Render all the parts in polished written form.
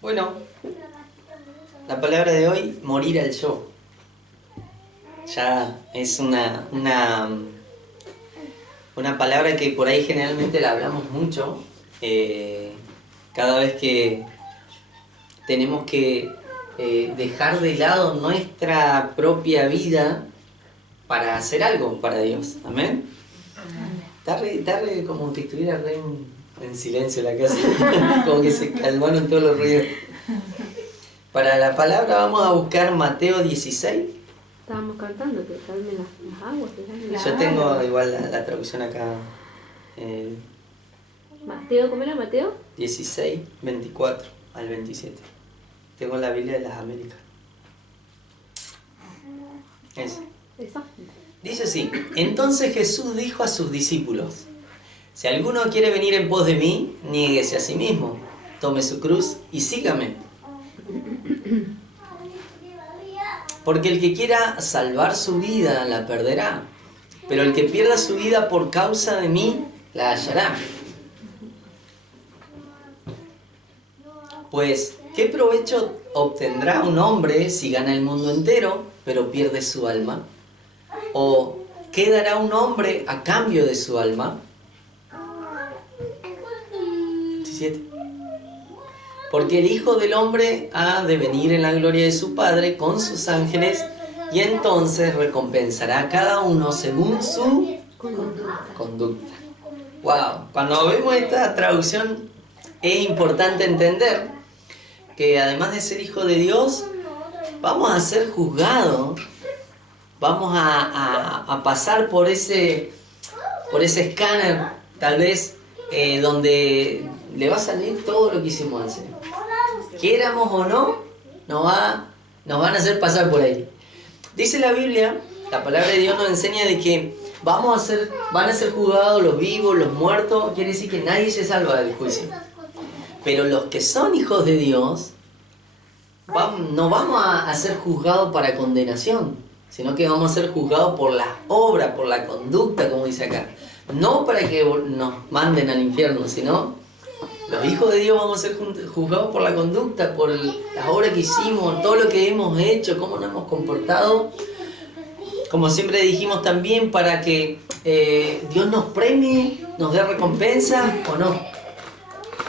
Bueno, la palabra de hoy, morir al yo. Ya es una palabra que por ahí generalmente la hablamos mucho. Cada vez que tenemos que dejar de lado nuestra propia vida para hacer algo para Dios. ¿Amén? Está re como que estuviera re en silencio la casa. Como que se calmaron todos los ruidos. Para la palabra vamos a buscar Mateo 16. Estábamos cantando que calme las aguas. Yo tengo igual la traducción acá. Mateo, ¿cómo era Mateo? 16, 24 al 27. Tengo la Biblia de las Américas. Esa. ¿Esa? Dice así: entonces Jesús dijo a sus discípulos: si alguno quiere venir en pos de mí, niéguese a sí mismo, tome su cruz y sígame. Porque el que quiera salvar su vida la perderá, pero el que pierda su vida por causa de mí la hallará. Pues, ¿qué provecho obtendrá un hombre si gana el mundo entero, pero pierde su alma? ¿O qué dará un hombre a cambio de su alma? 17. Porque el Hijo del Hombre ha de venir en la gloria de su Padre con sus ángeles, y entonces recompensará a cada uno según su conducta. Wow, cuando vemos esta traducción es importante entender que además de ser hijo de Dios, vamos a ser juzgados, vamos a pasar por ese escáner, tal vez, donde le va a salir todo lo que hicimos al Señor. Quieramos o no, nos van a hacer pasar por ahí. Dice la Biblia, la palabra de Dios nos enseña de que van a ser juzgados los vivos, los muertos. Quiere decir que nadie se salva del juicio. Pero los que son hijos de Dios, no vamos a ser juzgados para condenación, sino que vamos a ser juzgados por las obras, por la conducta, como dice acá. No para que nos manden al infierno, sino los hijos de Dios vamos a ser juzgados por la conducta, por las obras que hicimos, todo lo que hemos hecho, cómo nos hemos comportado. Como siempre dijimos también, para que Dios nos premie, nos dé recompensa o no.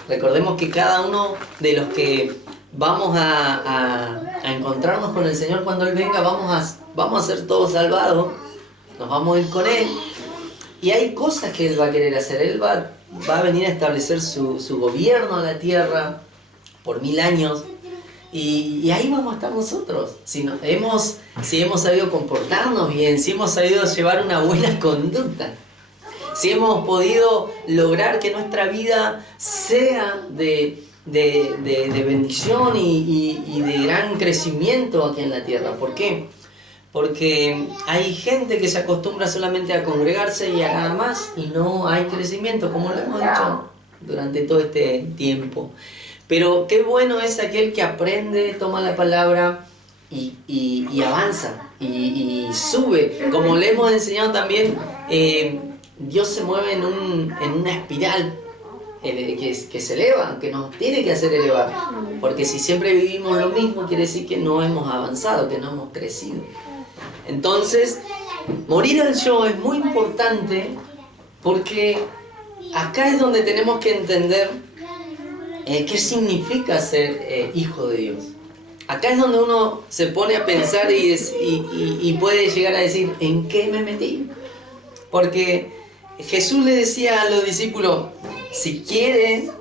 Recordemos que cada uno de los que vamos a encontrarnos con el Señor cuando Él venga, vamos a ser todos salvados, nos vamos a ir con Él. Y hay cosas que Él va a querer hacer. Él va a venir a establecer su gobierno en la tierra por 1000 años. Y ahí vamos a estar nosotros. Si hemos sabido comportarnos bien, si hemos sabido llevar una buena conducta, si hemos podido lograr que nuestra vida sea de bendición y de gran crecimiento aquí en la tierra. ¿Por qué? Porque hay gente que se acostumbra solamente a congregarse y a nada más, y no hay crecimiento, como lo hemos dicho durante todo este tiempo. Pero qué bueno es aquel que aprende, toma la palabra y avanza y sube. Como le hemos enseñado también, Dios se mueve en una espiral que se eleva, que nos tiene que hacer elevar. Porque si siempre vivimos lo mismo, quiere decir que no hemos avanzado, que no hemos crecido. Entonces, morir al yo es muy importante, porque acá es donde tenemos que entender qué significa ser hijo de Dios. Acá es donde uno se pone a pensar y puede llegar a decir, ¿en qué me metí? Porque Jesús le decía a los discípulos: si quieren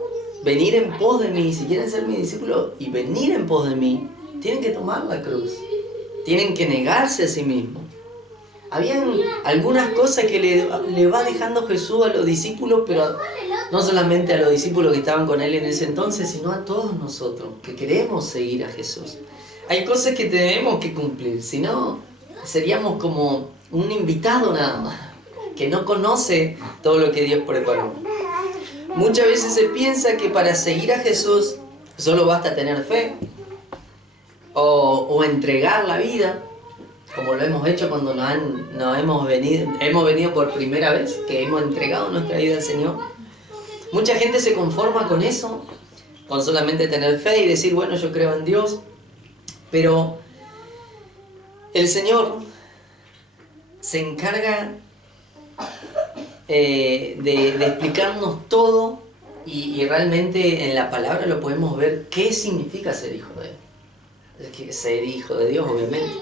venir en pos de mí, si quieren ser mis discípulos y venir en pos de mí, tienen que tomar la cruz, tienen que negarse a sí mismos. Habían algunas cosas que le va dejando Jesús a los discípulos, pero no solamente a los discípulos que estaban con Él en ese entonces, sino a todos nosotros que queremos seguir a Jesús. Hay cosas que tenemos que cumplir, si no, seríamos como un invitado nada más, que no conoce todo lo que Dios preparó. Muchas veces se piensa que para seguir a Jesús solo basta tener fe o entregar la vida, como lo hemos hecho cuando hemos venido por primera vez, que hemos entregado nuestra vida al Señor. Mucha gente se conforma con eso con solamente tener fe y decir, bueno, yo creo en Dios. Pero el Señor se encarga de explicarnos todo y realmente en la palabra lo podemos ver qué significa ser hijo de Él. Es que ser hijo de Dios, obviamente.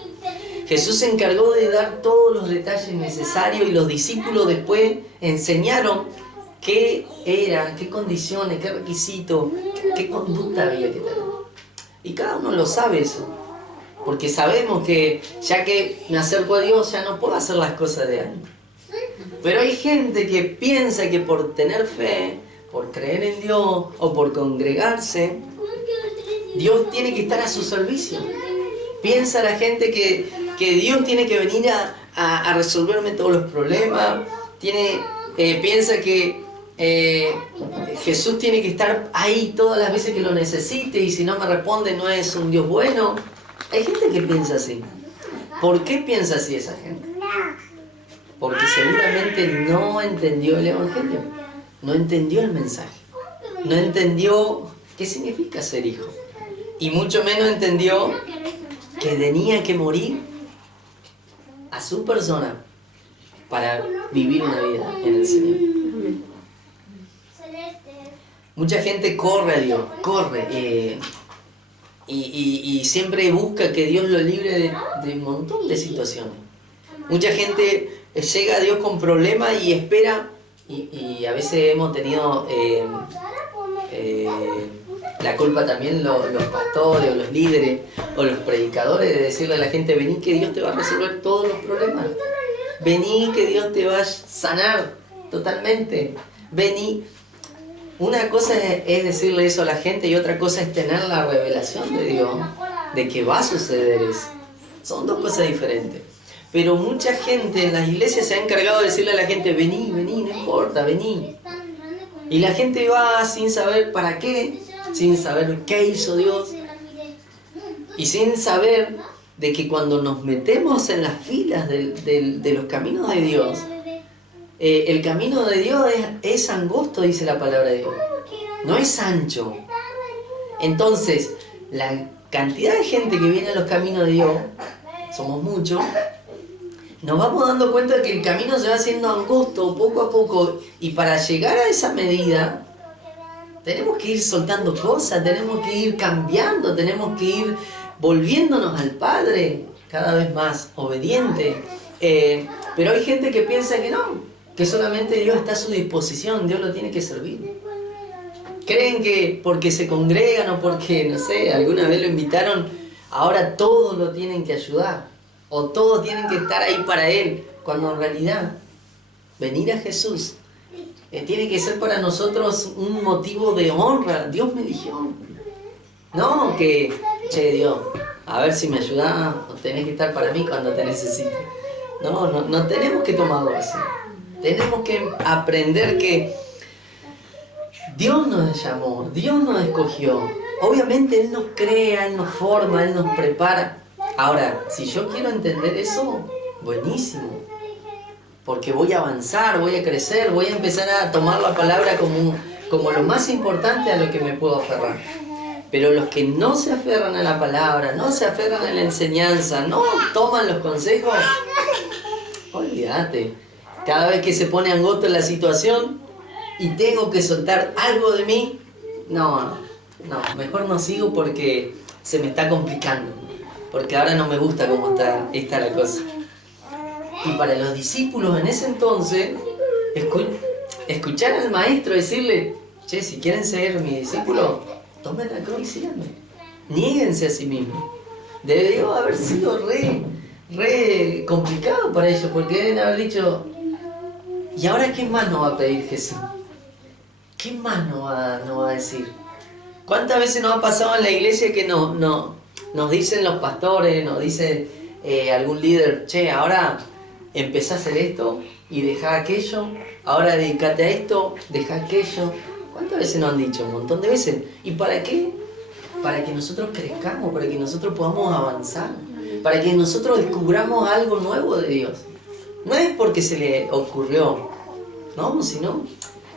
Jesús se encargó de dar todos los detalles necesarios y los discípulos después enseñaron qué eran, qué condiciones, qué requisitos, qué conducta había que tener. Y cada uno lo sabe eso. Porque sabemos que ya que me acerco a Dios ya no puedo hacer las cosas de antes. Pero hay gente que piensa que por tener fe, por creer en Dios o por congregarse, Dios tiene que estar a su servicio. Piensa la gente que Dios tiene que venir a resolverme todos los problemas. Piensa que Jesús tiene que estar ahí todas las veces que lo necesite y si no me responde no es un Dios bueno. Hay gente que piensa así. ¿Por qué piensa así esa gente? Porque seguramente no entendió el Evangelio, no entendió el mensaje, no entendió qué significa ser hijo. Y mucho menos entendió que tenía que morir a su persona para vivir una vida en el Señor. Mucha gente corre a Dios, corre y siempre busca que Dios lo libre de un montón de situaciones. Mucha gente llega a Dios con problemas y espera, y a veces hemos tenido la culpa también los pastores o los líderes o los predicadores de decirle a la gente, vení que Dios te va a resolver todos los problemas, vení que Dios te va a sanar totalmente, vení. Una cosa es decirle eso a la gente y otra cosa es tener la revelación de Dios de que va a suceder eso. Son dos cosas diferentes. Pero mucha gente en las iglesias se ha encargado de decirle a la gente, vení, vení, no importa, vení. Y la gente va sin saber para qué, sin saber qué hizo Dios y sin saber de que cuando nos metemos en las filas de los caminos de Dios, el camino de Dios es angosto, dice la palabra de Dios, no es ancho. Entonces, la cantidad de gente que viene a los caminos de Dios, somos muchos, nos vamos dando cuenta que el camino se va haciendo angosto poco a poco, y para llegar a esa medida tenemos que ir soltando cosas, tenemos que ir cambiando, tenemos que ir volviéndonos al Padre cada vez más obediente. Pero hay gente que piensa que no, que solamente Dios está a su disposición, Dios lo tiene que servir. Creen que porque se congregan o porque, no sé, alguna vez lo invitaron, ahora todos lo tienen que ayudar. O todos tienen que estar ahí para Él, cuando en realidad venir a Jesús tiene que ser para nosotros un motivo de honra. Dios me eligió. No que, che Dios, a ver si me ayudás, o tenés que estar para mí cuando te necesite. No tenemos que tomarlo así. Tenemos que aprender que Dios nos llamó, Dios nos escogió. Obviamente Él nos crea, Él nos forma, Él nos prepara. Ahora, si yo quiero entender eso, buenísimo. Porque voy a avanzar, voy a crecer, voy a empezar a tomar la palabra como lo más importante a lo que me puedo aferrar. Pero los que no se aferran a la palabra, no se aferran a la enseñanza, no toman los consejos, olvídate. Cada vez que se pone angosto la situación y tengo que soltar algo de mí, no, mejor no sigo porque se me está complicando. Porque ahora no me gusta cómo está la cosa. Y para los discípulos en ese entonces, escuchar al maestro decirle, che, si quieren ser mi discípulo, tomen la cruz y síganme. Niéguense a sí mismos. Debería haber sido re complicado para ellos, porque deben haber dicho, ¿y ahora qué más nos va a pedir Jesús? ¿Qué más nos va a decir? ¿Cuántas veces nos ha pasado en la iglesia que nos dicen los pastores, nos dice algún líder, che, ahora empezá a hacer esto y dejá aquello, ahora dedicate a esto, dejá aquello? ¿Cuántas veces nos han dicho? Un montón de veces. ¿Y para qué? Para que nosotros crezcamos, para que nosotros podamos avanzar, para que nosotros descubramos algo nuevo de Dios. No es porque se le ocurrió, no, sino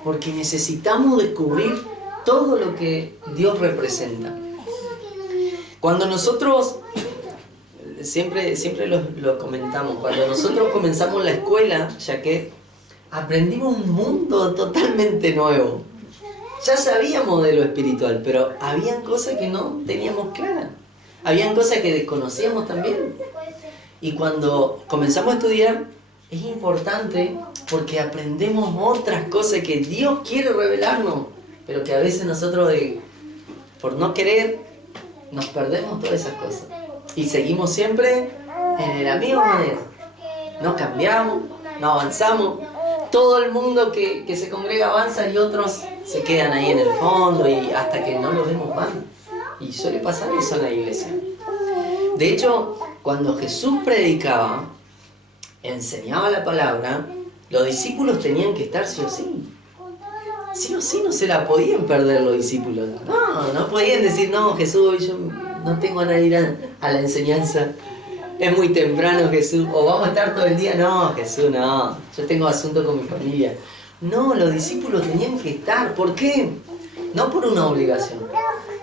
porque necesitamos descubrir todo lo que Dios representa. Cuando nosotros, siempre lo comentamos, cuando nosotros comenzamos la escuela, ya que aprendimos un mundo totalmente nuevo. Ya sabíamos de lo espiritual, pero habían cosas que no teníamos claras. Habían cosas que desconocíamos también. Y cuando comenzamos a estudiar, es importante porque aprendemos otras cosas que Dios quiere revelarnos, pero que a veces nosotros, por no querer, nos perdemos todas esas cosas. Y seguimos siempre en la misma manera. No cambiamos, no avanzamos. Todo el mundo que se congrega avanza y otros se quedan ahí en el fondo y hasta que no los vemos más. Y suele pasar eso en la iglesia. De hecho, cuando Jesús predicaba, enseñaba la palabra, los discípulos tenían que estar sí o sí. Sí o sí no se la podían perder los discípulos. No podían decir, no, Jesús, yo no tengo ganas de ir a la enseñanza. Es muy temprano, Jesús. O vamos a estar todo el día. No, Jesús, no. Yo tengo asunto con mi familia. No, los discípulos tenían que estar. ¿Por qué? No por una obligación.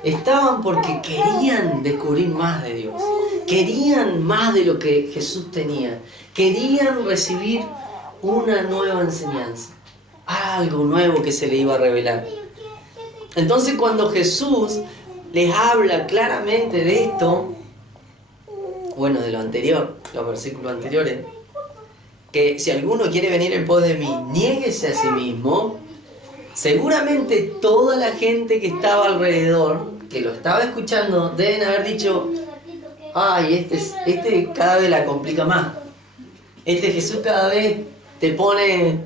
Estaban porque querían descubrir más de Dios. Querían más de lo que Jesús tenía. Querían recibir una nueva enseñanza. Algo nuevo que se le iba a revelar. Entonces cuando Jesús les habla claramente de esto, bueno, de lo anterior, los versículos anteriores, que si alguno quiere venir en pos de mí, niéguese a sí mismo. Seguramente toda la gente que estaba alrededor, que lo estaba escuchando, deben haber dicho, ay, este cada vez la complica más. Este Jesús cada vez te pone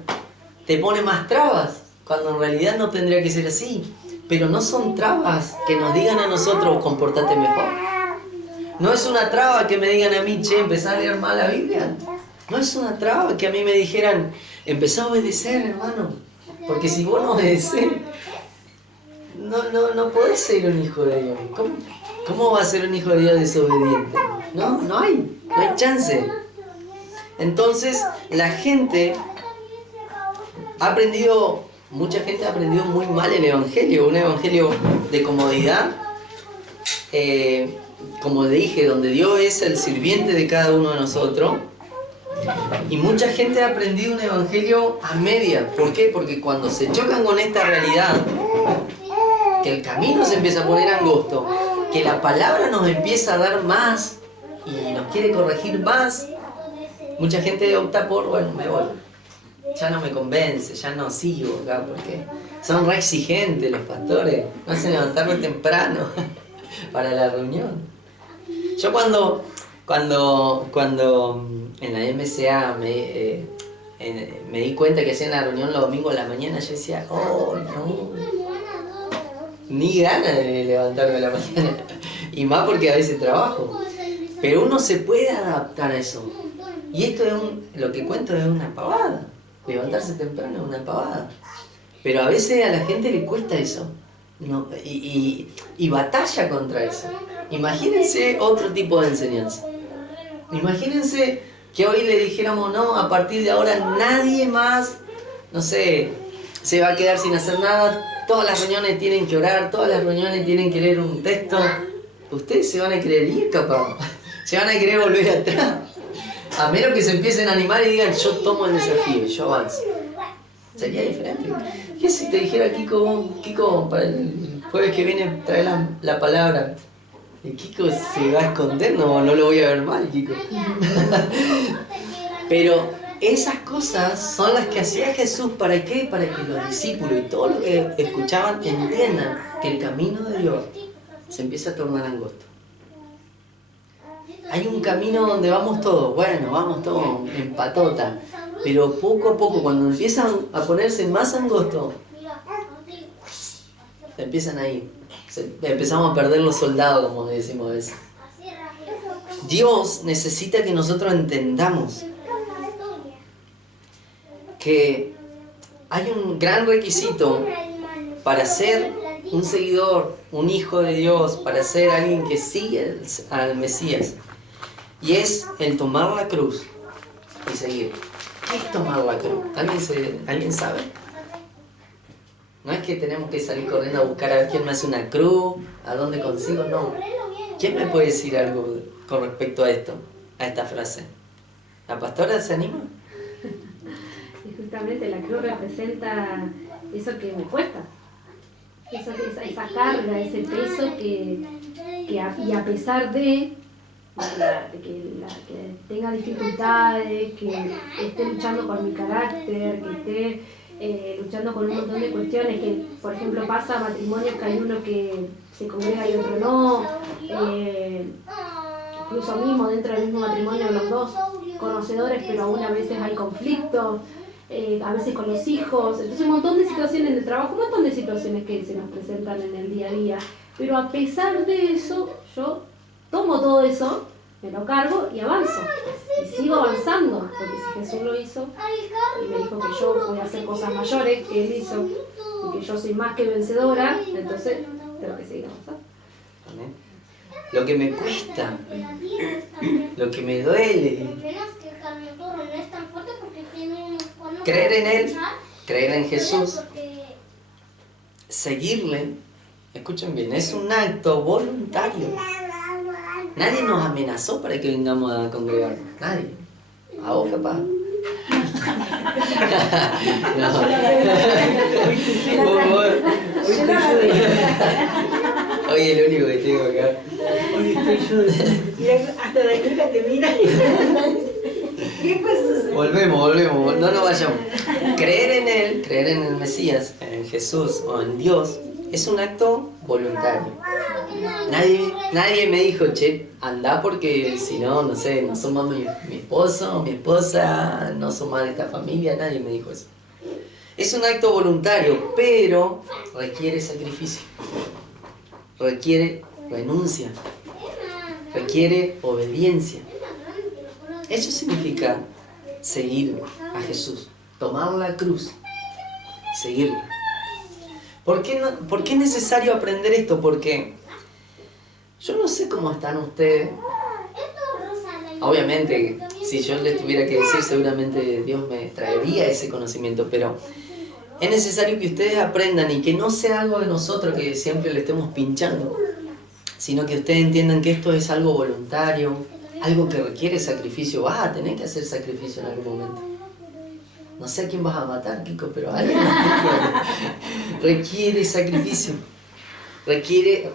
más trabas, cuando en realidad no tendría que ser así. Pero no son trabas que nos digan a nosotros, comportate mejor. No es una traba que me digan a mí, che, empezá a leer más la Biblia. No es una traba que a mí me dijeran, empezá a obedecer, hermano. Porque si vos no obedecés, no podés ser un hijo de Dios. ¿Cómo va a ser un hijo de Dios desobediente? No hay chance. Entonces, mucha gente ha aprendido muy mal el Evangelio. Un Evangelio de comodidad. Como dije, donde Dios es el sirviente de cada uno de nosotros. Y mucha gente ha aprendido un evangelio a media. ¿Por qué? Porque cuando se chocan con esta realidad, que el camino se empieza a poner angosto, que la palabra nos empieza a dar más y nos quiere corregir más, mucha gente opta por, bueno, me voy. Ya no me convence, ya no sigo acá, porque son re exigentes los pastores, no hacen levantarme temprano para la reunión. Yo cuando en la MCA me di cuenta que hacían la reunión los domingos a la mañana, yo decía, oh, no, ni ganas de levantarme a la mañana, y más porque a veces trabajo, pero uno se puede adaptar a eso, y esto lo que cuento es una pavada, levantarse temprano es una pavada, pero a veces a la gente le cuesta eso, no, y batalla contra eso. Imagínense otro tipo de enseñanza. Imagínense que hoy le dijéramos, no, a partir de ahora nadie más, no sé, se va a quedar sin hacer nada, todas las reuniones tienen que orar, todas las reuniones tienen que leer un texto. Ustedes se van a querer ir, capaz, se van a querer volver atrás, a menos que se empiecen a animar y digan, yo tomo el desafío, yo avanzo. Sería diferente. ¿Qué si te dijera, Kiko, para el jueves que viene trae la palabra? ¿Y Kiko se va a esconder? No lo voy a ver mal, Kiko. Pero esas cosas son las que hacía Jesús. ¿Para qué? Para que los discípulos y todos los que escuchaban entiendan que el camino de Dios se empieza a tornar angosto. Hay un camino donde vamos todos, vamos todos en patota. Pero poco a poco, cuando empiezan a ponerse más angosto, empiezan a ir. Empezamos a perder los soldados, como decimos a veces. Dios necesita que nosotros entendamos que hay un gran requisito para ser un seguidor, un hijo de Dios, para ser alguien que sigue al Mesías. Y es el tomar la cruz y seguir. ¿Qué es tomar la cruz? ¿Alguien sabe? No es que tenemos que salir corriendo a buscar a ver quién me hace una cruz, a dónde consigo, no. ¿Quién me puede decir algo con respecto a esto, a esta frase? ¿La pastora se anima? Y justamente la cruz representa eso que me cuesta. Esa carga, ese peso y a pesar de que tenga dificultades, que esté luchando con mi carácter, que esté luchando con un montón de cuestiones, que por ejemplo pasa matrimonios que hay uno que se congrega y otro no, incluso mismo dentro del mismo matrimonio los dos conocedores, pero aún a veces hay conflictos, a veces con los hijos, entonces un montón de situaciones en el trabajo, un montón de situaciones que se nos presentan en el día a día, pero a pesar de eso, yo tomo todo eso, me lo cargo y avanzo, y sigo avanzando, porque si Jesús lo hizo, y me dijo que yo voy a hacer cosas mayores que Él hizo, y que yo soy más que vencedora, entonces tengo que seguir avanzando. Lo que me cuesta, lo que me duele, creer en Él, creer en Jesús, seguirle, escuchen bien, es un acto voluntario. Nadie nos amenazó para que vengamos a congregar, nadie. ¿A vos, capaz? No. Oye, el único que tengo acá. Hoy estoy yo. Mira, hasta Daniela te mira. ¿Qué pasó? Volvemos, no nos vayamos. Creer en Él, creer en el Mesías, en Jesús o en Dios, es un acto voluntario. Nadie me dijo, che, anda porque si no, no sé, no sos más mi esposo o mi esposa, no sos más de esta familia, nadie me dijo eso. Es un acto voluntario, pero requiere sacrificio, requiere renuncia, requiere obediencia. Eso significa seguir a Jesús, tomar la cruz, seguirlo. ¿Por qué es necesario aprender esto? Porque yo no sé cómo están ustedes. Obviamente, si yo les tuviera que decir, seguramente Dios me traería ese conocimiento, pero es necesario que ustedes aprendan y que no sea algo de nosotros que siempre le estemos pinchando, sino que ustedes entiendan que esto es algo voluntario, algo que requiere sacrificio. Vas a tener que hacer sacrificio en algún momento. No sé a quién vas a matar, Kiko, pero alguien requiere sacrificio, requiere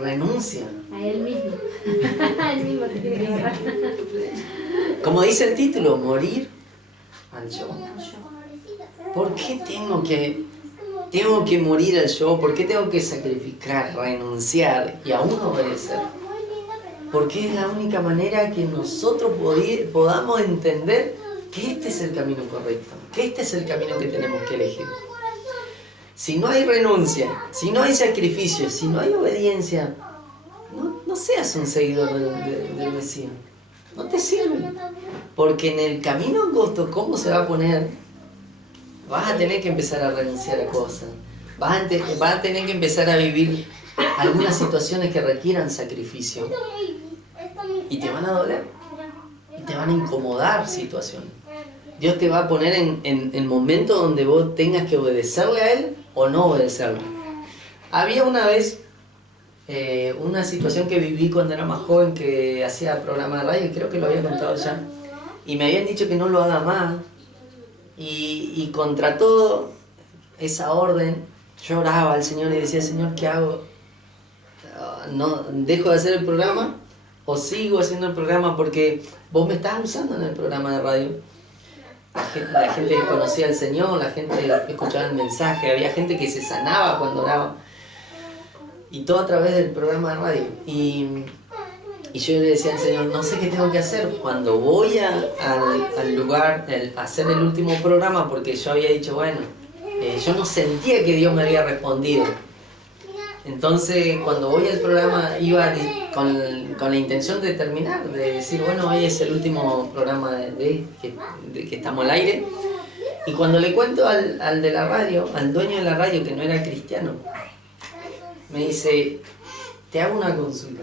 renuncia. A Él mismo. A Él mismo se tiene que agarrar. Como dice el título, morir al yo. ¿Por qué tengo que morir al yo? ¿Por qué tengo que sacrificar, renunciar y aún obedecer? Porque es la única manera que nosotros podamos entender que este es el camino correcto, que este es el camino que tenemos que elegir. Si no hay renuncia, si no hay sacrificio, si no hay obediencia, no seas un seguidor del Mesías. No te sirve. Porque en el camino angosto, ¿cómo se va a poner? Vas a tener que empezar a renunciar a cosas. Vas a tener que empezar a vivir algunas situaciones que requieran sacrificio. Y te van a doler. Y te van a incomodar situaciones. Dios te va a poner en momentos donde vos tengas que obedecerle a Él o no obedecerle. Había una vez una situación que viví cuando era más joven, que hacía programa de radio, y creo que lo había contado ya, y me habían dicho que no lo haga más, y contra todo esa orden yo oraba al Señor y decía: Señor, ¿qué hago? ¿No dejo de hacer el programa o sigo haciendo el programa? Porque vos me estás usando en el programa de radio. La gente conocía al Señor, la gente escuchaba el mensaje, había gente que se sanaba cuando oraba, y todo a través del programa de radio. Y yo le decía al Señor: no sé qué tengo que hacer cuando voy al lugar a hacer el último programa, porque yo había dicho, bueno, yo no sentía que Dios me había respondido. Entonces, cuando voy al programa, iba con la intención de terminar, de decir, bueno, hoy es el último programa de que estamos al aire. Y cuando le cuento al de la radio, al dueño de la radio, que no era cristiano, me dice: te hago una consulta.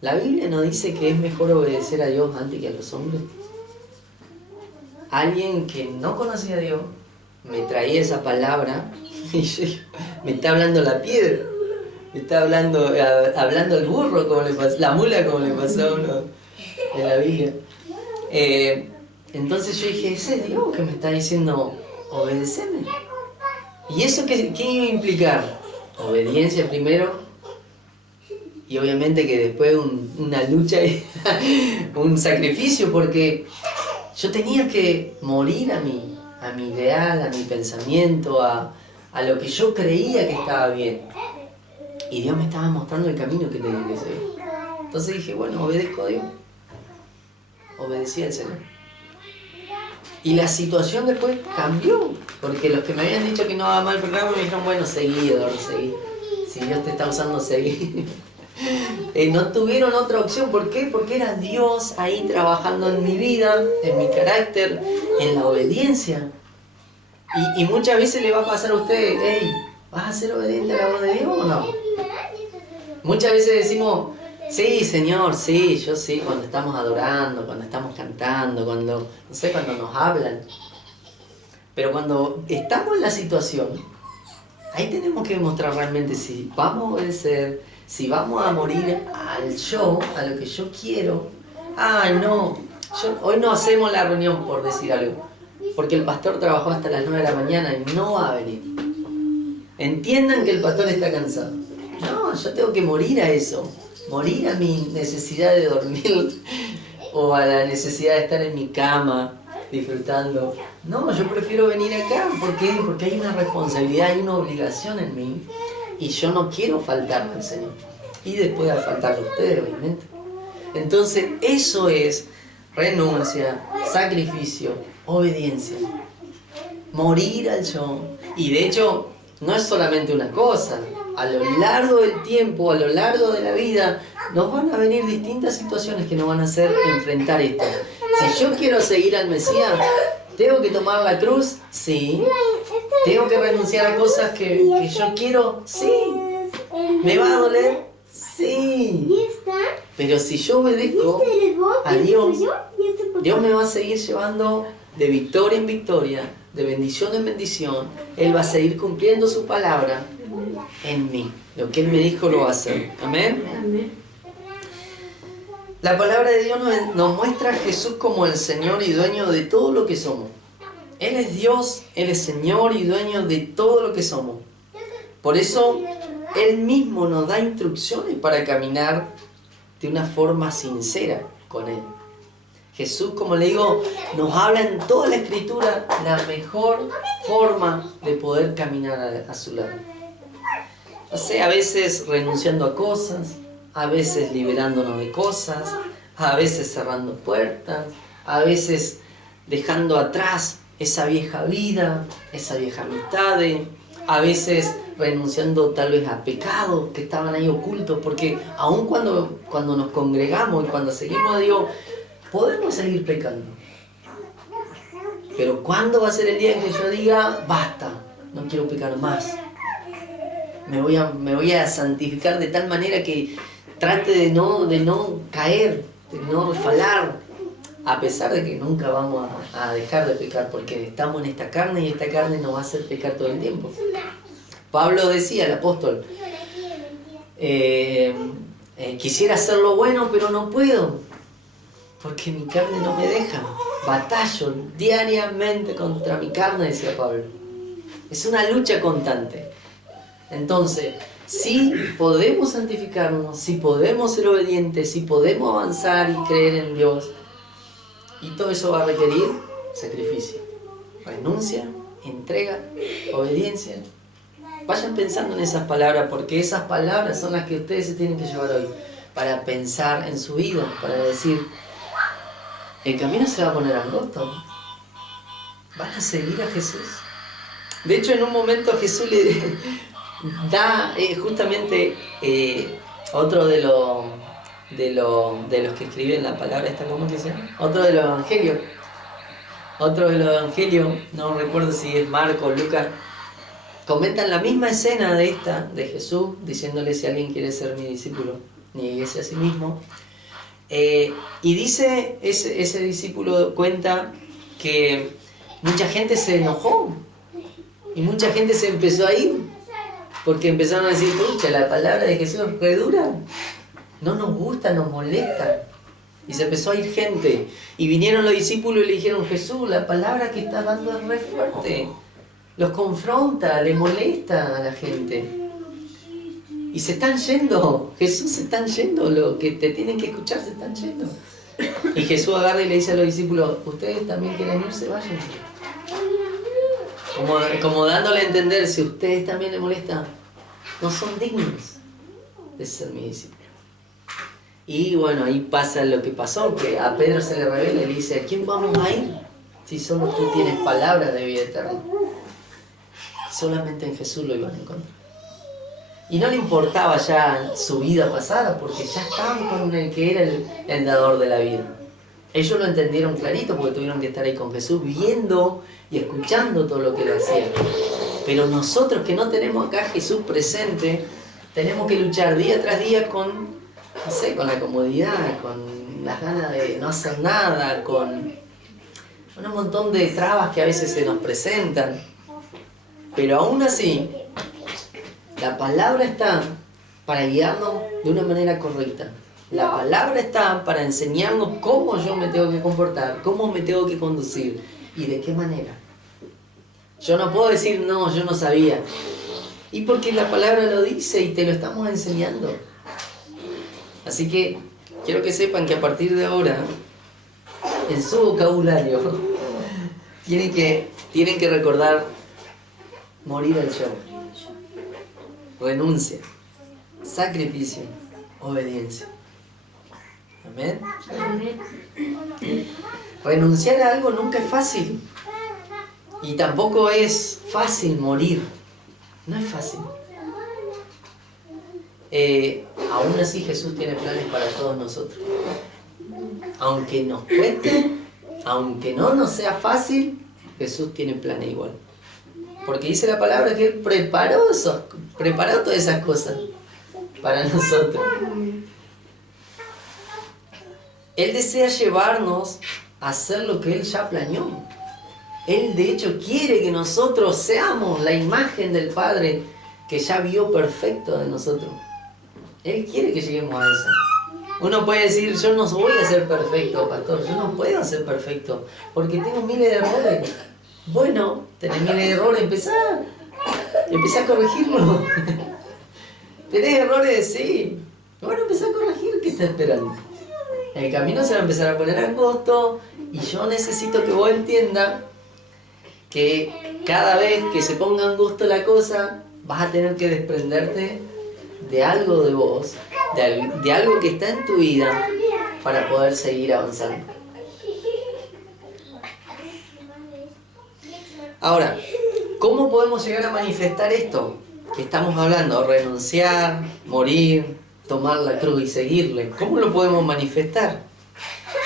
¿La Biblia no dice que es mejor obedecer a Dios antes que a los hombres? Alguien que no conocía a Dios, me traía esa palabra y yo, me está hablando la piedra, me está hablando el burro, como le pasó, la mula, como le pasó a uno en la Biblia. Entonces yo dije, ese es Dios que me está diciendo, obedeceme. ¿Y eso qué iba a implicar? Obediencia primero, y obviamente que después una lucha y un sacrificio, porque yo tenía que morir a mi ideal, a mi pensamiento, a lo que yo creía que estaba bien. Y Dios me estaba mostrando el camino que tenía que seguir. Entonces dije, bueno, obedezco a Dios. Obedecí al Señor. Y la situación después cambió, porque los que me habían dicho que no haga mal pecado me dijeron, bueno, seguí, Eduardo, seguí. Si Dios te está usando, seguí. No tuvieron otra opción. ¿Por qué? Porque era Dios ahí trabajando en mi vida, en mi carácter, en la obediencia. Y muchas veces le va a pasar a usted, hey, ¿vas a ser obediente a la voz de Dios o no? Muchas veces decimos, sí, Señor, sí, yo sí, cuando estamos adorando, cuando estamos cantando, cuando nos hablan. Pero cuando estamos en la situación, ahí tenemos que demostrar realmente si vamos a obedecer, si vamos a morir al yo, a lo que yo quiero. Ay, no, hoy no hacemos la reunión, por decir algo, porque el pastor trabajó hasta las 9 de la mañana y no va a venir. Entiendan que el pastor está cansado. No, yo tengo que morir a eso, morir a mi necesidad de dormir o a la necesidad de estar en mi cama disfrutando. No, yo prefiero venir acá. ¿Por qué? Porque hay una responsabilidad, hay una obligación en mí y yo no quiero faltarle al Señor. Y después a faltarle a ustedes, obviamente. Entonces, eso es renuncia, sacrificio, obediencia. Morir al yo. Y de hecho, no es solamente una cosa. A lo largo del tiempo, a lo largo de la vida, nos van a venir distintas situaciones que nos van a hacer enfrentar esto. Si yo quiero seguir al Mesías, ¿tengo que tomar la cruz? Sí. ¿Tengo que renunciar a cosas que yo quiero? Sí. ¿Me va a doler? Sí. Pero si yo obedezco a Dios, Dios me va a seguir llevando de victoria en victoria, de bendición en bendición. Él va a seguir cumpliendo su palabra en mí. Lo que Él me dijo lo va a hacer. Amén. Amén. La palabra de Dios nos muestra a Jesús como el Señor y dueño de todo lo que somos. Él es Dios, Él es Señor y dueño de todo lo que somos. Por eso, Él mismo nos da instrucciones para caminar de una forma sincera con Él. Jesús, como le digo, nos habla en toda la Escritura la mejor forma de poder caminar a su lado. O sea, a veces renunciando a cosas, a veces liberándonos de cosas, a veces cerrando puertas, a veces dejando atrás esa vieja vida, esa vieja amistad, a veces renunciando tal vez a pecados que estaban ahí ocultos, porque aun cuando nos congregamos y cuando seguimos a Dios, podemos seguir pecando. Pero ¿cuándo va a ser el día en que yo diga, basta, no quiero pecar más? Me voy a santificar de tal manera que trate de no caer, de no resbalar, a pesar de que nunca vamos a dejar de pecar, porque estamos en esta carne y esta carne nos va a hacer pecar todo el tiempo. Pablo decía, el apóstol, quisiera hacer lo bueno, pero no puedo, porque mi carne no me deja. Batallo diariamente contra mi carne, decía Pablo. Es una lucha constante. Entonces, si podemos santificarnos, si podemos ser obedientes, si podemos avanzar y creer en Dios, y todo eso va a requerir sacrificio, renuncia, entrega, obediencia. Vayan pensando en esas palabras, porque esas palabras son las que ustedes se tienen que llevar hoy, para pensar en su vida, para decir, el camino se va a poner angosto. ¿Van a seguir a Jesús? De hecho, en un momento Jesús le da justamente otro de los que escriben la palabra esta, ¿cómo que se llama? Otro de los evangelios, no recuerdo si es Marco o Lucas, comentan la misma escena de esta, de Jesús, diciéndole si alguien quiere ser mi discípulo, nieguese a sí mismo. Y dice, ese discípulo cuenta que mucha gente se enojó Y mucha gente se empezó a ir, porque empezaron a decir, pucha, la palabra de Jesús es re dura, no nos gusta, nos molesta. Y se empezó a ir gente, y vinieron los discípulos y le dijeron, Jesús, la palabra que estás dando es re fuerte, los confronta, le molesta a la gente. Y se están yendo, Jesús, se están yendo, lo que te tienen que escuchar se están yendo. Y Jesús agarra y le dice a los discípulos, ¿ustedes también quieren irse? Vayan. Como dándole a entender, si a ustedes también les molesta, no son dignos de ser mis discípulos. Y bueno, ahí pasa lo que pasó, que a Pedro se le revela y le dice, ¿a quién vamos a ir? Si solo tú tienes palabras de vida eterna. Solamente en Jesús lo iban a encontrar. Y no le importaba ya su vida pasada, porque ya estaban con el que era el dador de la vida. Ellos lo entendieron clarito, porque tuvieron que estar ahí con Jesús, viendo y escuchando todo lo que él hacía. Pero nosotros que no tenemos acá a Jesús presente, tenemos que luchar día tras día con, no sé, con la comodidad, con las ganas de no hacer nada, con un montón de trabas que a veces se nos presentan. Pero aún así, la palabra está para guiarnos de una manera correcta. La palabra está para enseñarnos cómo yo me tengo que comportar, cómo me tengo que conducir y de qué manera. Yo no puedo decir, no, yo no sabía. Y porque la palabra lo dice y te lo estamos enseñando. Así que quiero que sepan que a partir de ahora, en su vocabulario, tienen que recordar morir al yo. Renuncia, sacrificio, obediencia. Amén. Renunciar a algo nunca es fácil. Y tampoco es fácil morir. No es fácil. Aún así Jesús tiene planes para todos nosotros. Aunque nos cueste, aunque no nos sea fácil, Jesús tiene planes igual. Porque dice la palabra que Él preparó todas esas cosas para nosotros. Él desea llevarnos a hacer lo que Él ya planeó. Él de hecho quiere que nosotros seamos la imagen del Padre que ya vio perfecto de nosotros. Él quiere que lleguemos a eso. Uno puede decir, yo no voy a ser perfecto, pastor, yo no puedo ser perfecto, porque tengo miles de errores. Bueno, tenés miles de errores, empezá a corregirlo. ¿Tenés errores? Sí. Bueno, empezá a corregir, ¿qué estás esperando? El camino se va a empezar a poner angosto y yo necesito que vos entiendas que cada vez que se ponga angosto la cosa, vas a tener que desprenderte de algo de vos, de algo que está en tu vida para poder seguir avanzando. Ahora, ¿cómo podemos llegar a manifestar esto que estamos hablando? Renunciar, morir, tomar la cruz y seguirle. ¿Cómo lo podemos manifestar?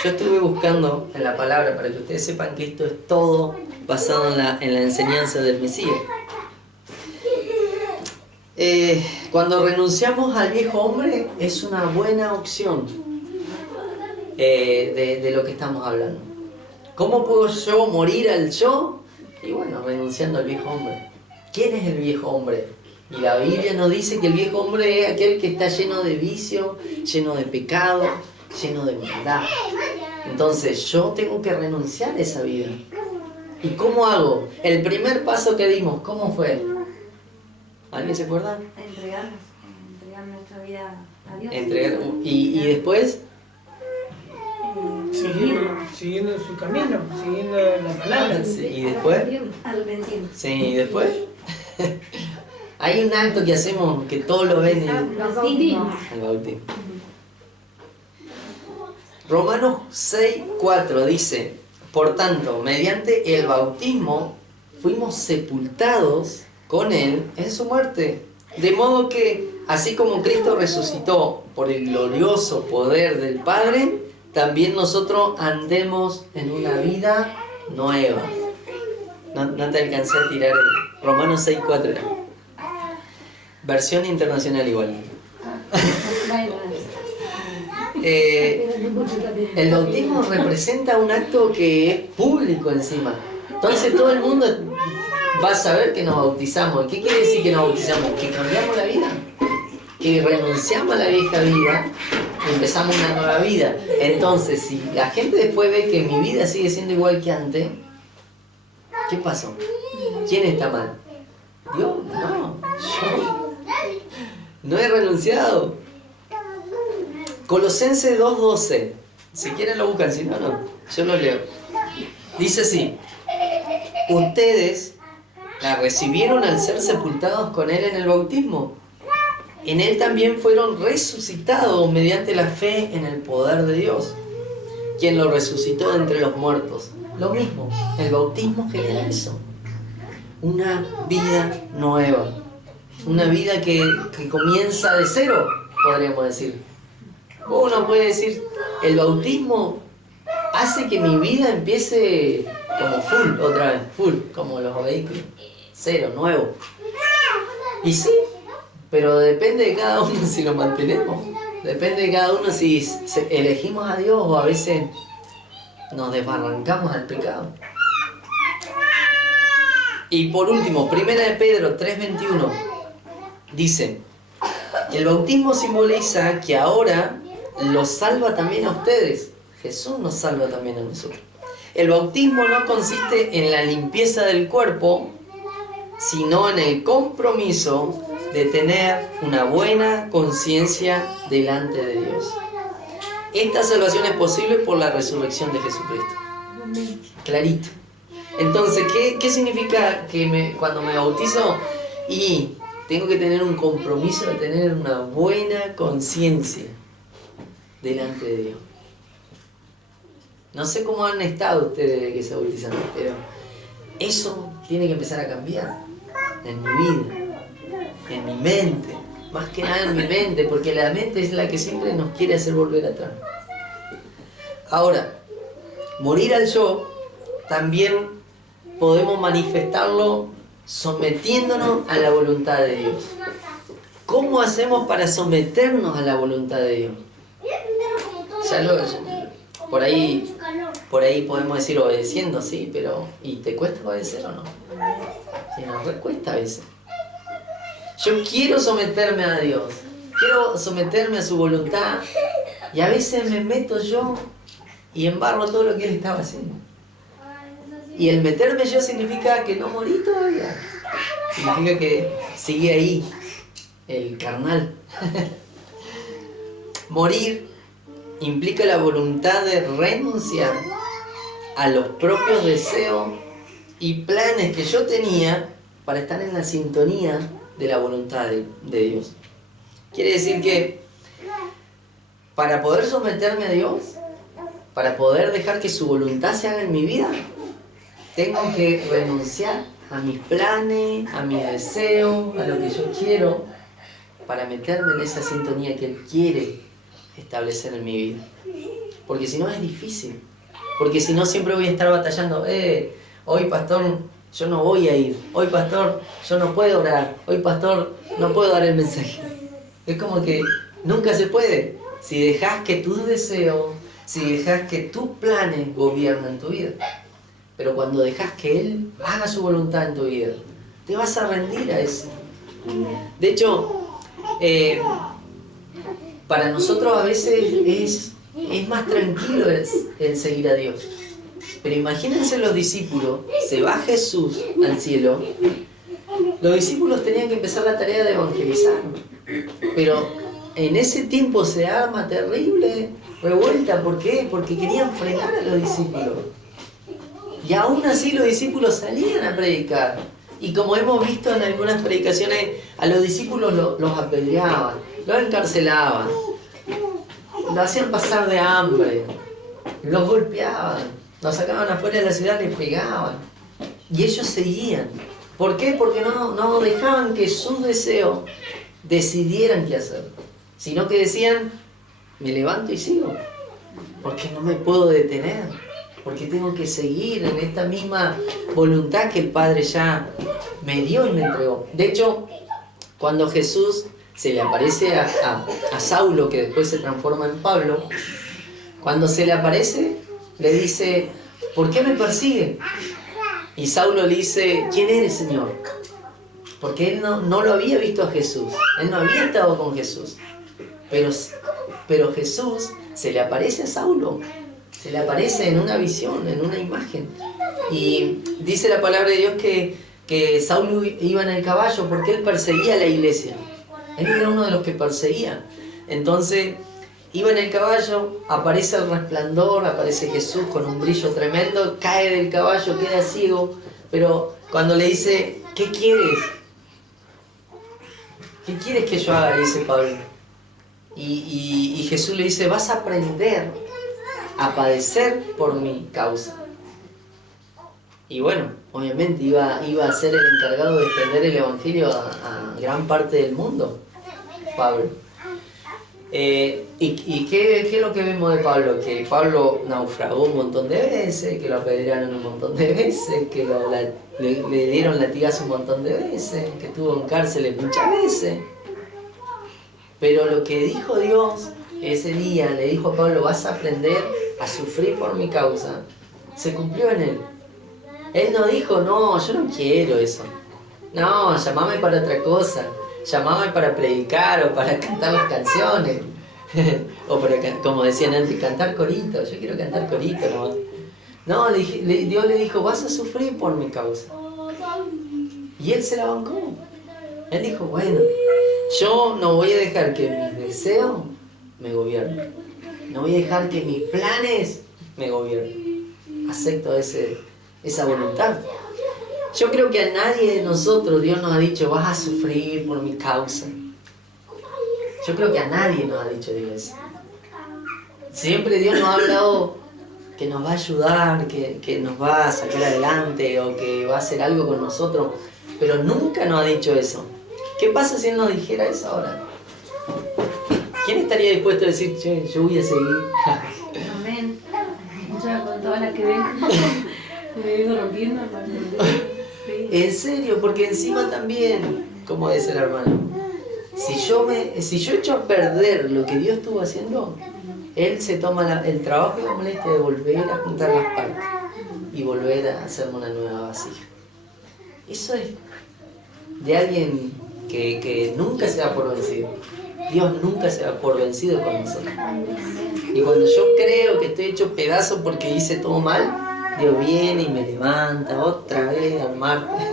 Yo estuve buscando en la palabra para que ustedes sepan que esto es todo basado en la enseñanza del Mesías. Cuando renunciamos al viejo hombre es una buena opción de lo que estamos hablando. ¿Cómo puedo yo morir al yo? Y bueno, renunciando al viejo hombre. ¿Quién es el viejo hombre? Y la Biblia nos dice que el viejo hombre es aquel que está lleno de vicio, lleno de pecado, lleno de maldad. Entonces yo tengo que renunciar a esa vida. ¿Y cómo hago? El primer paso que dimos, ¿cómo fue? ¿Alguien se acuerda? Entregar nuestra vida a Dios. ¿Y después? Siguiendo su camino, siguiendo la palabra. Sí, ¿y después? Arrepentirnos. Sí, ¿y después? Hay un acto que hacemos que todos lo ven en Los bautismos. el bautismo. Romanos 6:4 dice: por tanto, mediante el bautismo fuimos sepultados con Él en su muerte, de modo que, así como Cristo resucitó por el glorioso poder del Padre, también nosotros andemos en una vida nueva. No te alcancé a tirar el Romanos 6:4. Versión internacional igual. El bautismo representa un acto que es público encima. Entonces todo el mundo vas a ver que nos bautizamos. ¿Qué quiere decir que nos bautizamos? Que cambiamos la vida, que renunciamos a la vieja vida y empezamos una nueva vida. Entonces, si la gente después ve que mi vida sigue siendo igual que antes, ¿qué pasó? ¿Quién está mal? Dios, no, yo no he renunciado. Colosenses 2:12, si quieren lo buscan, si no, no, yo lo leo. Dice así: ustedes la recibieron al ser sepultados con Él en el bautismo. En Él también fueron resucitados mediante la fe en el poder de Dios, quien lo resucitó de entre los muertos. Lo mismo, el bautismo genera eso. Una vida nueva. Una vida que comienza de cero, podríamos decir. Uno puede decir, el bautismo hace que mi vida empiece como full, otra vez, full, como los vehículos. Cero, nuevo. Y sí, pero depende de cada uno si lo mantenemos. Depende de cada uno si elegimos a Dios o a veces nos desbarrancamos al pecado. Y por último, 1 de Pedro 3:21 dice: el bautismo simboliza que ahora los salva también a ustedes. Jesús nos salva también a nosotros. El bautismo no consiste en la limpieza del cuerpo, sino en el compromiso de tener una buena conciencia delante de Dios. Esta salvación es posible por la resurrección de Jesucristo. Clarito. Entonces, ¿qué significa que cuando me bautizo? Y tengo que tener un compromiso de tener una buena conciencia delante de Dios. No sé cómo han estado ustedes desde que se bautizaron, pero eso tiene que empezar a cambiar en mi vida, en mi mente, más que nada en mi mente, porque la mente es la que siempre nos quiere hacer volver atrás. Ahora, morir al yo también podemos manifestarlo sometiéndonos a la voluntad de Dios. ¿Cómo hacemos para someternos a la voluntad de Dios? Por ahí podemos decir obedeciendo, sí, pero ¿y te cuesta obedecer o no? Sí, nos recuesta a veces. Yo quiero someterme a Dios, quiero someterme a su voluntad, y a veces me meto yo y embarro todo lo que Él estaba haciendo. Y el meterme yo significa que no morí todavía, significa que sigue ahí el carnal. Morir implica la voluntad de renunciar a los propios deseos y planes que yo tenía para estar en la sintonía de la voluntad de Dios. Quiere decir que para poder someterme a Dios, para poder dejar que su voluntad se haga en mi vida, tengo que renunciar a mis planes, a mis deseos, a lo que yo quiero, para meterme en esa sintonía que Él quiere establecer en mi vida. Porque si no es difícil. Porque si no siempre voy a estar batallando. Hoy pastor, yo no voy a ir. Hoy pastor, yo no puedo orar. Hoy pastor, no puedo dar el mensaje. Es como que nunca se puede. Si dejas que tus deseos, si dejas que tus planes gobiernen tu vida. Pero cuando dejas que Él haga su voluntad en tu vida, te vas a rendir a eso. De hecho, para nosotros a veces es más tranquilo el seguir a Dios. Pero imagínense los discípulos, se va Jesús al cielo, los discípulos tenían que empezar la tarea de evangelizar. Pero en ese tiempo se arma terrible revuelta. ¿Por qué? Porque querían frenar a los discípulos. Y aún así los discípulos salían a predicar. Y como hemos visto en algunas predicaciones, a los discípulos los apedreaban, los encarcelaban, los hacían pasar de hambre, los golpeaban, los sacaban afuera de la ciudad, les pegaban. Y ellos seguían. ¿Por qué? Porque no dejaban que sus deseos decidieran qué hacer, sino que decían, me levanto y sigo, porque no me puedo detener, porque tengo que seguir en esta misma voluntad que el Padre ya me dio y me entregó. De hecho, cuando Jesús se le aparece a Saulo, que después se transforma en Pablo, cuando se le aparece, le dice, ¿por qué me persiguen? Y Saulo le dice, ¿quién eres, Señor? Porque él no lo había visto a Jesús, él no había estado con Jesús. Pero Jesús se le aparece a Saulo, se le aparece en una visión, en una imagen. Y dice la palabra de Dios que Saulo iba en el caballo porque él perseguía a la iglesia. Él era uno de los que perseguía. Entonces iba en el caballo, aparece el resplandor, aparece Jesús con un brillo tremendo, cae del caballo, queda ciego. Pero cuando le dice, ¿qué quieres? ¿Qué quieres que yo haga? Le dice Pablo. Y Jesús le dice, vas a aprender a padecer por mi causa. Y bueno, obviamente iba a ser el encargado de defender el evangelio a gran parte del mundo, Pablo. ¿Y qué es lo que vemos de Pablo? Que Pablo naufragó un montón de veces, que lo apedrearon un montón de veces, que le dieron latigazo un montón de veces, que estuvo en cárceles muchas veces. Pero lo que dijo Dios ese día, le dijo a Pablo, vas a aprender a sufrir por mi causa, se cumplió en él. Él no dijo, no, yo no quiero eso. No, llamame para otra cosa. Llamame para predicar o para cantar las canciones. O para, como decían antes, cantar corito. Yo quiero cantar corito nomás. No, Dios le dijo, vas a sufrir por mi causa. Y él se la bancó. Él dijo, bueno, yo no voy a dejar que mis deseos me gobiernen. No voy a dejar que mis planes me gobiernen. Acepto esa voluntad. Yo creo que a nadie de nosotros Dios nos ha dicho, vas a sufrir por mi causa. Yo creo que a nadie nos ha dicho Dios eso. Siempre Dios nos ha hablado que nos va a ayudar, que nos va a sacar adelante o que va a hacer algo con nosotros, pero nunca nos ha dicho eso. ¿Qué pasa si Él nos dijera eso ahora? ¿Quién estaría dispuesto a decir, che, yo voy a seguir? Amén. Yo con todas las que vengo, me vengo rompiendo. Sí. En serio, porque encima también, como dice el hermano, si yo echo a perder lo que Dios estuvo haciendo, Él se toma el trabajo y la molestia de volver a juntar las partes y volver a hacerme una nueva vasija. Eso es de alguien que nunca se da por vencido. Dios nunca se da por vencido con nosotros. Y cuando yo creo que estoy hecho pedazo porque hice todo mal, Dios viene y me levanta otra vez al martes.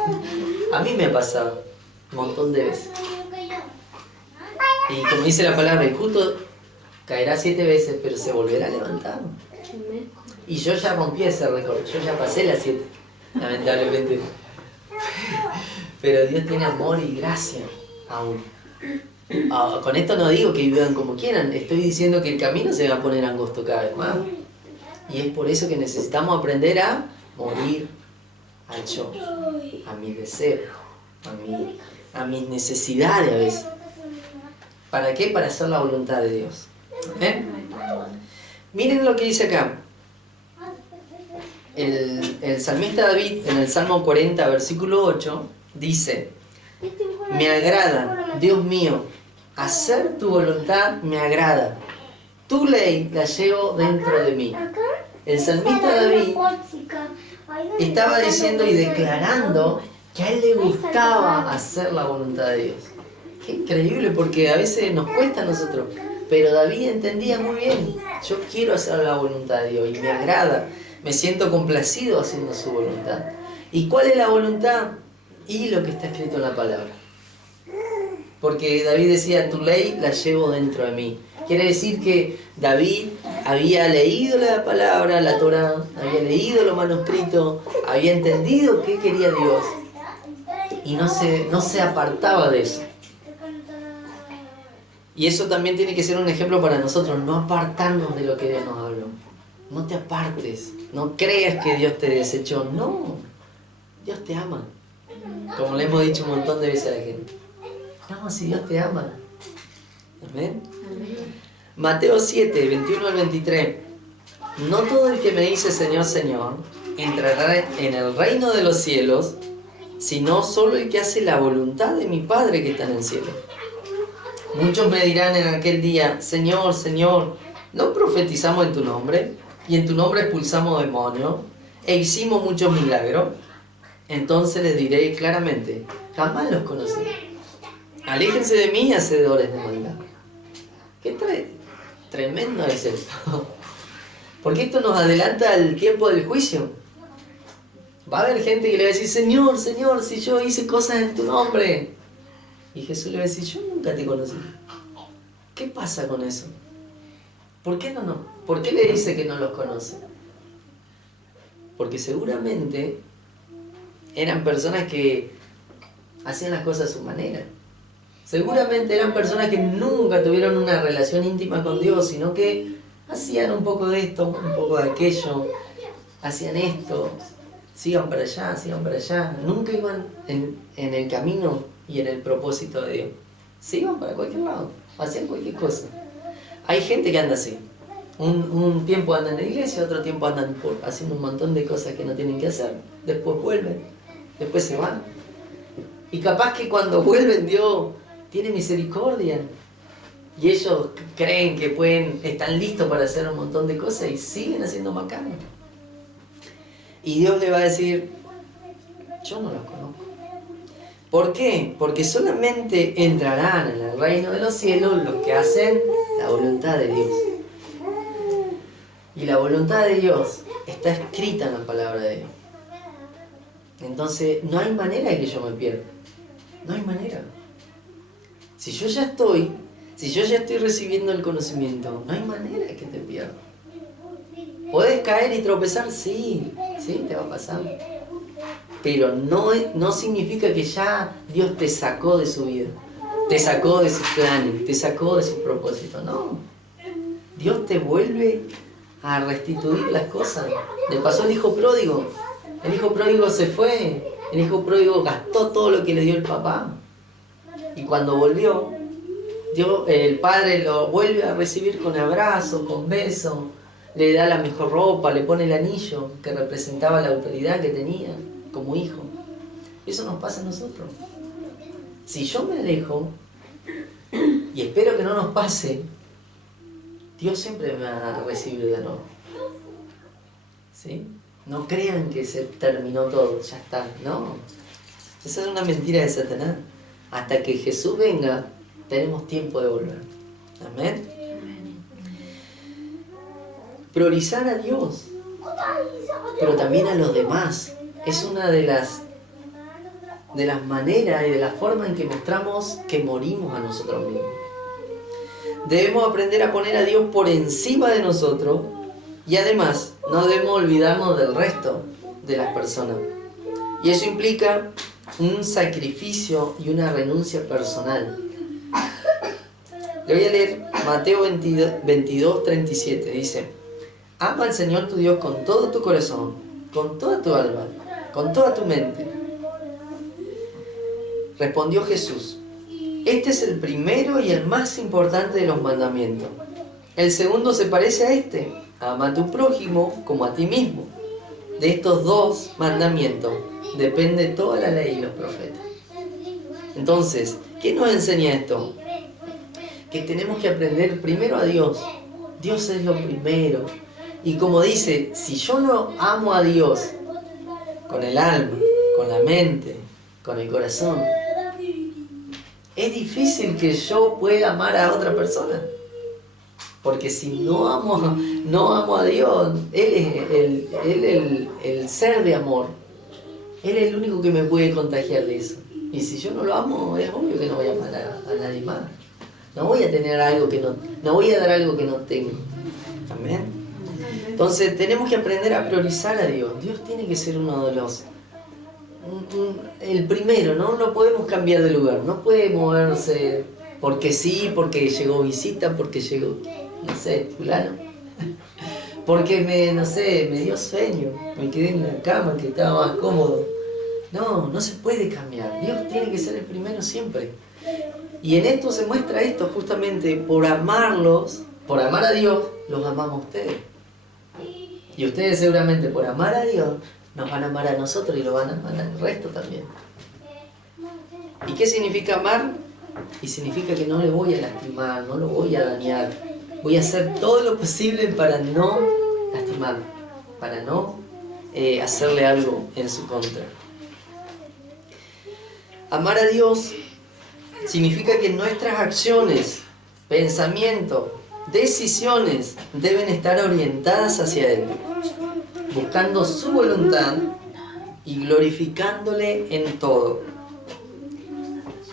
A mí me ha pasado un montón de veces. Y como dice la palabra, el justo caerá 7 veces, pero se volverá a levantar. Y yo ya rompí ese récord, yo ya pasé las 7, lamentablemente. Pero Dios tiene amor y gracia aún. Con esto no digo que vivan como quieran, estoy diciendo que el camino se va a poner angosto cada vez más. Y es por eso que necesitamos aprender a morir al yo, a mis deseos, a mis necesidades a veces. ¿Para qué? Para hacer la voluntad de Dios. Miren lo que dice acá. El salmista David, en el Salmo 40, versículo 8, dice: me agrada, Dios mío, hacer tu voluntad me agrada. Tu ley la llevo dentro de mí. El salmista David estaba diciendo y declarando que a él le gustaba hacer la voluntad de Dios. Qué increíble, porque a veces nos cuesta a nosotros. Pero David entendía muy bien, yo quiero hacer la voluntad de Dios y me agrada, me siento complacido haciendo su voluntad. ¿Y cuál es la voluntad? Y lo que está escrito en la palabra. Porque David decía, tu ley la llevo dentro de mí. Quiere decir que David había leído la palabra, la Torá, había leído los manuscritos, había entendido qué quería Dios y no se apartaba de eso. Y eso también tiene que ser un ejemplo para nosotros, no apartarnos de lo que Dios nos habló. No te apartes, no creas que Dios te desechó, no, Dios te ama. Como le hemos dicho un montón de veces a la gente. No, si Dios te ama. Amén. Mateo 7, 21 al 23. No todo el que me dice Señor, Señor, entrará en el reino de los cielos, sino solo el que hace la voluntad de mi Padre que está en el cielo. Muchos me dirán en aquel día, Señor, Señor, ¿no profetizamos en tu nombre? Y en tu nombre expulsamos demonios, e hicimos muchos milagros. entonces les diré claramente, jamás los conocí. Aléjense de mí, hacedores de maldad. Qué tremendo es esto. Porque esto nos adelanta al tiempo del juicio. Va a haber gente que le va a decir, Señor, Señor, si yo hice cosas en tu nombre. Y Jesús le va a decir, yo nunca te conocí. ¿Qué pasa con eso? ¿Por qué no? ¿Por qué le dice que no los conoce? Porque seguramente eran personas que hacían las cosas a su manera. Seguramente eran personas que nunca tuvieron una relación íntima con Dios, sino que hacían un poco de esto, un poco de aquello, hacían esto, sigan para allá. Nunca iban en el camino y en el propósito de Dios. Se iban para cualquier lado, hacían cualquier cosa. Hay gente que anda así. Un tiempo andan en la iglesia, otro tiempo andan haciendo un montón de cosas que no tienen que hacer. Después vuelven, después se van. Y capaz que cuando vuelven Dios tiene misericordia. Y ellos creen que están listos para hacer un montón de cosas y siguen haciendo macana. Y Dios le va a decir, yo no los conozco. ¿Por qué? Porque solamente entrarán en el reino de los cielos los que hacen la voluntad de Dios. Y la voluntad de Dios está escrita en la palabra de Dios. Entonces no hay manera de que yo me pierda. No hay manera. Si yo ya estoy recibiendo el conocimiento, no hay manera de que te pierdas. ¿Puedes caer y tropezar? Sí, te va a pasar. Pero no significa que ya Dios te sacó de su vida, te sacó de sus planes, te sacó de sus propósitos. No. Dios te vuelve a restituir las cosas. Le pasó al hijo pródigo. El hijo pródigo se fue. El hijo pródigo gastó todo lo que le dio el papá. Y cuando volvió, el padre lo vuelve a recibir con abrazo, con beso. Le da la mejor ropa, le pone el anillo que representaba la autoridad que tenía como hijo. Eso nos pasa a nosotros. Si yo me alejo, y espero que no nos pase, Dios siempre me va a recibir de nuevo. ¿Sí? No crean que se terminó todo, ya está. No. Esa es una mentira de Satanás. Hasta que Jesús venga, tenemos tiempo de volver. Amén. Priorizar a Dios, pero también a los demás. Es una de las maneras y de las formas en que mostramos que morimos a nosotros mismos. Debemos aprender a poner a Dios por encima de nosotros y además no debemos olvidarnos del resto de las personas. Y eso implica un sacrificio y una renuncia personal. Le voy a leer Mateo 22, 37. Dice: ama al Señor tu Dios con todo tu corazón, con toda tu alma, con toda tu mente. Respondió Jesús: este es el primero y el más importante de los mandamientos. El segundo se parece a este: ama a tu prójimo como a ti mismo. De estos dos mandamientos depende toda la ley y los profetas. Entonces, ¿qué nos enseña esto? Que tenemos que aprender primero a Dios. Dios es lo primero. Y como dice, si yo no amo a Dios con el alma, con la mente, con el corazón, es difícil que yo pueda amar a otra persona. Porque si no amo a Dios, Él es el ser de amor. Él es el único que me puede contagiar de eso. Y si yo no lo amo, es obvio que no voy a amar a nadie más. No voy a tener algo que no voy a dar algo que no tengo. Amén. Entonces tenemos que aprender a priorizar a Dios. Dios tiene que ser uno de los... el primero, ¿no? No podemos cambiar de lugar. No puede moverse porque sí, porque llegó visita, porque llegó, no sé, fulano. Porque me dio sueño, me quedé en la cama que estaba más cómodo. No se puede cambiar. Dios tiene que ser el primero siempre. Y en esto se muestra esto, justamente por amarlos, por amar a Dios, los amamos a ustedes. Y ustedes seguramente por amar a Dios nos van a amar a nosotros y lo van a amar al resto también. ¿Y qué significa amar? Y significa que no le voy a lastimar, no lo voy a dañar. Voy a hacer todo lo posible para no lastimar, para no hacerle algo en su contra. Amar a Dios significa que nuestras acciones, pensamientos, decisiones deben estar orientadas hacia Él, buscando su voluntad y glorificándole en todo.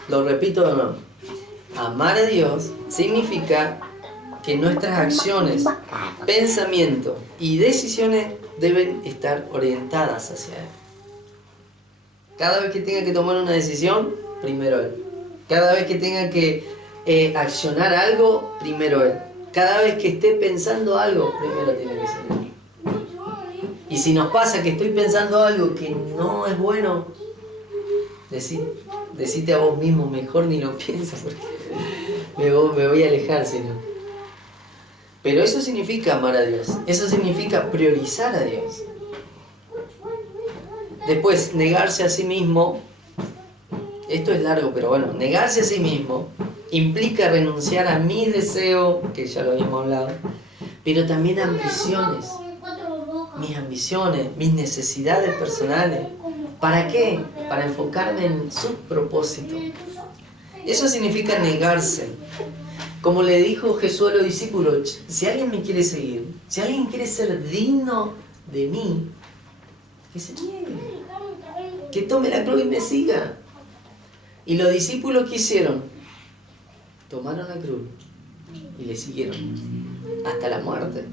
Lo repito de nuevo. Amar a Dios significa que nuestras acciones, pensamientos y decisiones deben estar orientadas hacia Él. Cada vez que tenga que tomar una decisión, primero Él. Cada vez que tenga que accionar algo, primero Él. Cada vez que esté pensando algo, primero tiene que ser Él. Y si nos pasa que estoy pensando algo que no es bueno, decite a vos mismo, mejor ni lo piensas porque me voy a alejar, si no. Pero eso significa amar a Dios. Eso significa priorizar a Dios. Después, negarse a sí mismo. Esto es largo, pero bueno, negarse a sí mismo implica renunciar a mis deseos, que ya lo habíamos hablado, pero también a ambiciones. Mis ambiciones, mis necesidades personales. ¿Para qué? Para enfocarme en su propósito. Eso significa negarse. Como le dijo Jesús a los discípulos, si alguien me quiere seguir, si alguien quiere ser digno de mí, que se niegue, que tome la cruz y me siga. Y los discípulos, ¿qué hicieron? Tomaron la cruz y le siguieron hasta la muerte.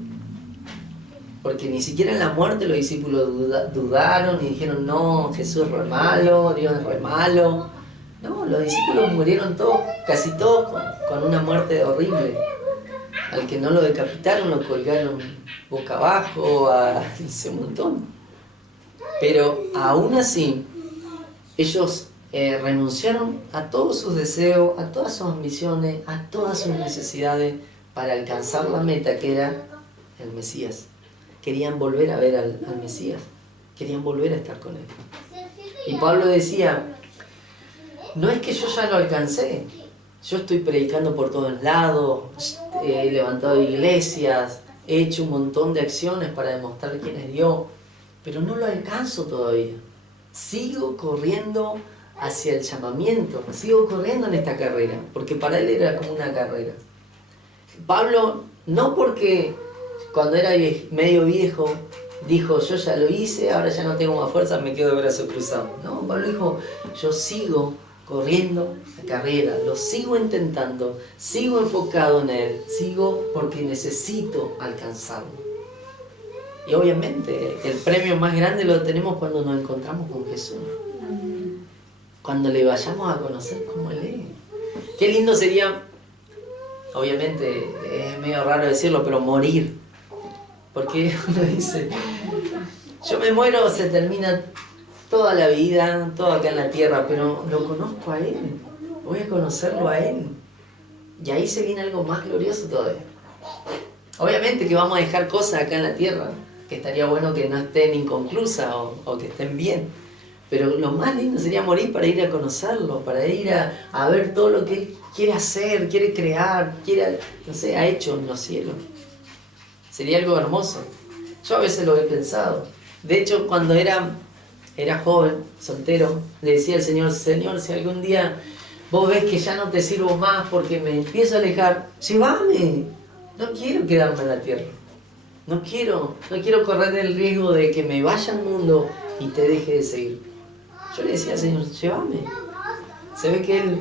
Porque ni siquiera en la muerte los discípulos dudaron y dijeron, no, Jesús es re malo, Dios es re malo. No, los discípulos murieron todos, casi todos, con una muerte horrible. Al que no lo decapitaron, lo colgaron boca abajo, un montón. Pero aún así, ellos renunciaron a todos sus deseos, a todas sus ambiciones, a todas sus necesidades para alcanzar la meta que era el Mesías. Querían volver a ver al Mesías, querían volver a estar con Él. Y Pablo decía, no es que yo ya lo alcancé, yo estoy predicando por todos lados, he levantado iglesias, he hecho un montón de acciones para demostrar quién es Dios, pero no lo alcanzo todavía. Sigo corriendo hacia el llamamiento, sigo corriendo en esta carrera, porque para él era como una carrera. Pablo, no porque cuando era medio viejo dijo, yo ya lo hice, ahora ya no tengo más fuerza, me quedo de brazos cruzados. No, Pablo dijo, yo sigo corriendo la carrera, lo sigo intentando, sigo enfocado en Él, sigo porque necesito alcanzarlo. Y obviamente el premio más grande lo tenemos cuando nos encontramos con Jesús. Cuando le vayamos a conocer como Él es. Qué lindo sería, obviamente es medio raro decirlo, pero morir. Porque uno dice, yo me muero, se termina toda la vida, todo acá en la tierra, pero lo conozco a Él, voy a conocerlo a Él. Y ahí se viene algo más glorioso todavía. Obviamente que vamos a dejar cosas acá en la tierra, que estaría bueno que no estén inconclusas o que estén bien. Pero lo más lindo sería morir para ir a conocerlo, para ir a ver todo lo que Él quiere hacer, quiere crear, ha hecho en los cielos. Sería algo hermoso. Yo a veces lo he pensado. De hecho, cuando era joven, soltero, le decía al Señor, Señor, si algún día vos ves que ya no te sirvo más porque me empiezo a alejar, llévame. No quiero quedarme en la tierra. No quiero correr el riesgo de que me vaya al mundo y te deje de seguir. Yo le decía al Señor, llévame. Se ve que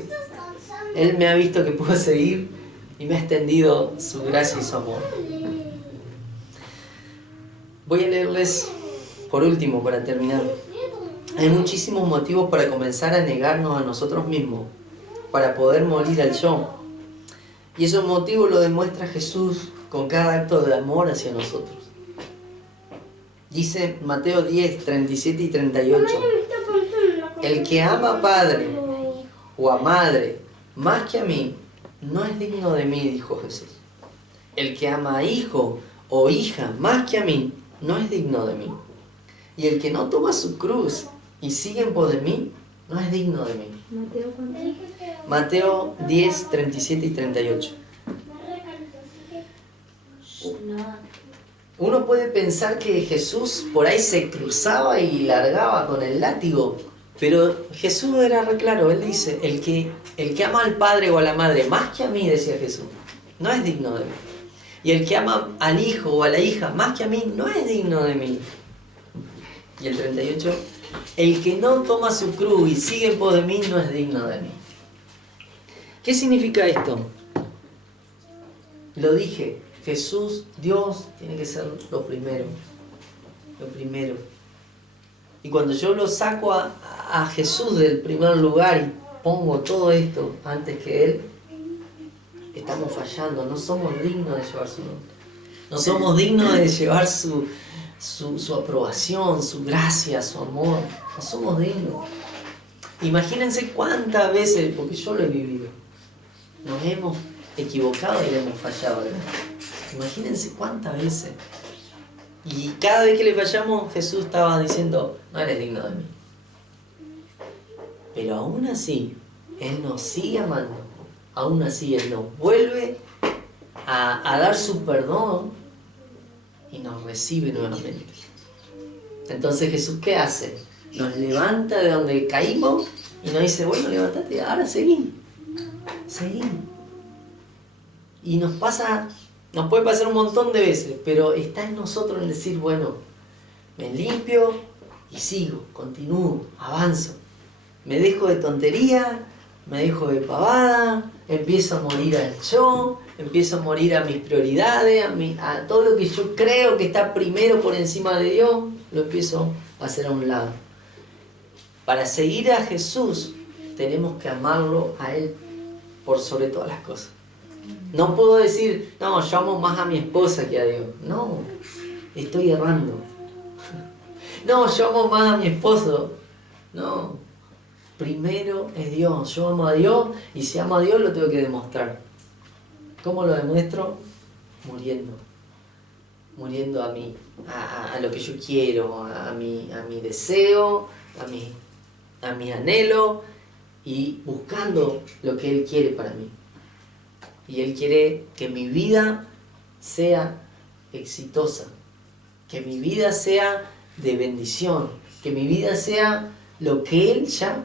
Él me ha visto que puedo seguir y me ha extendido su gracia y su amor. Voy a leerles, por último, para terminar. Hay muchísimos motivos para comenzar a negarnos a nosotros mismos, para poder morir al yo. Y esos motivos lo demuestra Jesús con cada acto de amor hacia nosotros. Dice Mateo 10, 37 y 38. El que ama a padre o a madre más que a mí, no es digno de mí, dijo Jesús. El que ama a hijo o hija más que a mí, no es digno de mí. Y el que no toma su cruz y sigue en pos de mí, no es digno de mí. Mateo, ¿cuánto? Mateo 10, 37 y 38. Uno puede pensar que Jesús por ahí se cruzaba y largaba con el látigo Pero Jesús era re claro, Él dice, el que ama al padre o a la madre más que a mí, decía Jesús, no es digno de mí. Y el que ama al hijo o a la hija más que a mí, no es digno de mí. Y el 38, el que no toma su cruz y sigue en pos de mí, no es digno de mí. ¿Qué significa esto? Lo dije, Jesús, Dios, tiene que ser lo primero. Lo primero. Y cuando yo lo saco a Jesús del primer lugar y pongo todo esto antes que Él, estamos fallando, no somos dignos de llevar su nombre. No somos dignos de llevar su aprobación, su gracia, su amor. No somos dignos. Imagínense cuántas veces, porque yo lo he vivido, nos hemos equivocado y le hemos fallado, ¿verdad? Imagínense cuántas veces. Y cada vez que le fallamos, Jesús estaba diciendo, no eres digno de mí. Pero aún así, Él nos sigue amando. Aún así, Él nos vuelve a dar su perdón y nos recibe nuevamente. Entonces Jesús, ¿qué hace? Nos levanta de donde caímos y nos dice, bueno, levántate, ahora seguí. Seguí. Y nos puede pasar un montón de veces, pero está en nosotros el decir, bueno, me limpio y sigo, continúo, avanzo. Me dejo de tontería, me dejo de pavada, empiezo a morir al yo, empiezo a morir a mis prioridades, a todo lo que yo creo que está primero por encima de Dios, lo empiezo a hacer a un lado. Para seguir a Jesús tenemos que amarlo a Él por sobre todas las cosas. No puedo decir, no, yo amo más a mi esposa que a Dios. No, estoy errando. No, yo amo más a mi esposo. No, primero es Dios. Yo amo a Dios y si amo a Dios lo tengo que demostrar. ¿Cómo lo demuestro? Muriendo. Muriendo a lo que yo quiero, a mi deseo, a mi anhelo y buscando lo que Él quiere para mí. Y Él quiere que mi vida sea exitosa, que mi vida sea de bendición, que mi vida sea lo que Él ya